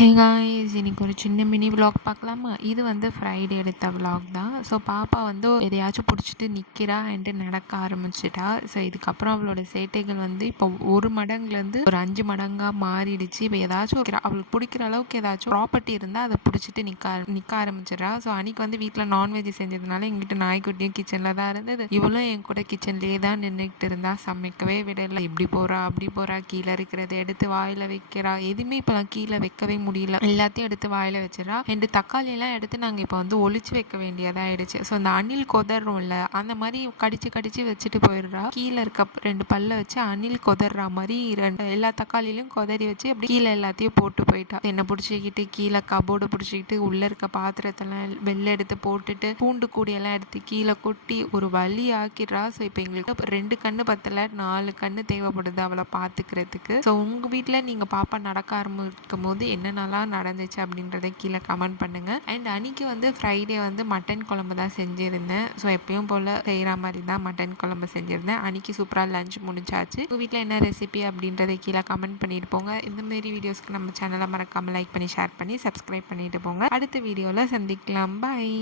Hey guys, இன்னைக்கு ஒரு சின்ன மினி vlog பார்க்கலாமா? இது வந்து ஃப்ரைடே எடுத்த vlog தான். ஸோ பாப்பா வந்து எதையாச்சும் பிடிச்சிட்டு நிற்கிறா அண்டு நடக்க ஆரம்பிச்சிட்டா. ஸோ இதுக்கப்புறம் அவளோட சேட்டைகள் வந்து இப்போ ஒரு மடங்குலேருந்து ஒரு 5 மடங்காக மாறிடுச்சு. இப்போ ஏதாச்சும் அவளுக்கு பிடிக்கிற அளவுக்கு ஏதாச்சும் ப்ராப்பர்ட்டி இருந்தால் அதை பிடிச்சிட்டு நிற்க ஆரம்பிச்சிடறா. ஸோ அன்றைக்கி வந்து வீட்டில் நான்வெஜ் செஞ்சதுனால எங்கள் வீட்டு நாய்க்குட்டியும் கிச்சனில் தான் இருந்தது. இவளும் என் கூட கிச்சன்லேயே தான் நின்றுக்கிட்டு இருந்தா. சமைக்கவே விடலை. இப்படி போகிறா அப்படி போகிறா, கீழே இருக்கிறத எடுத்து வாயில் வைக்கிறா. எதுவுமே இப்போ நான் கீழே வைக்கவே முடியல. எல்லாத்தையும் எடுத்து வாயில் வச்சிடறா. 2 தக்காளியெல்லாம் எடுத்து நாங்கள் இப்போ வந்து ஒளிச்சு வைக்க வேண்டியதாகிடுச்சு. ஸோ அந்த அணில் கொதறோம்ல, அந்த மாதிரி கடிச்சு கடிச்சு வச்சுட்டு போயிடுறா. கீழே இருக்க 2 பல்ல வச்சு அணில் கொதறா மாதிரி எல்லா தக்காளியிலையும் கொதறி வச்சு அப்படி கீழே எல்லாத்தையும் போட்டு போயிட்டா. என்னை பிடிச்சிக்கிட்டு கீழே கபோர்டு பிடிச்சிக்கிட்டு உள்ளே இருக்க பாத்திரத்தெல்லாம் வெளில எடுத்து போட்டுட்டு பூண்டு கூடியெல்லாம் எடுத்து கீழே கொட்டி ஒரு வழி ஆக்கிடுறா. ஸோ இப்போ எங்களுக்கு 2 கண்ணு பத்தலை, 4 கண்ணு தேவைப்படுது அவளை பார்த்துக்கிறதுக்கு. ஸோ உங்கள் வீட்டில் நீங்கள் பாப்பா நடக்க ஆரம்பிக்கும் போது என்னென்னலாம் நடந்துச்சு அப்படின்றத கீழே கமெண்ட் பண்ணுங்கள். அண்ட் அன்றைக்கி வந்து ஃப்ரைடே வந்து மட்டன் குழம்பு தான் செஞ்சுருந்தேன். ஸோ எப்பயும் போல் செய்கிற மாதிரி தான் மட்டன் குழம்பு செஞ்சுருந்தேன். அன்றைக்கி சூப்பராக லஞ்ச் முடிஞ்சாச்சு. உங்கள் வீட்டில் என்ன ரெசிபி அப்படின்றத கீழே கமெண்ட் பண்ணிட்டு போங்க. இந்தமாரி வீடியோஸ்க்கு நம்ம சேனலை மறக்காமல் லைக் பண்ணி ஷேர் பண்ணி சப்ஸ்கிரைப் பண்ணிட்டு போங்க. அடுத்த வீடியோவில் சந்திக்கலாம். பாய்.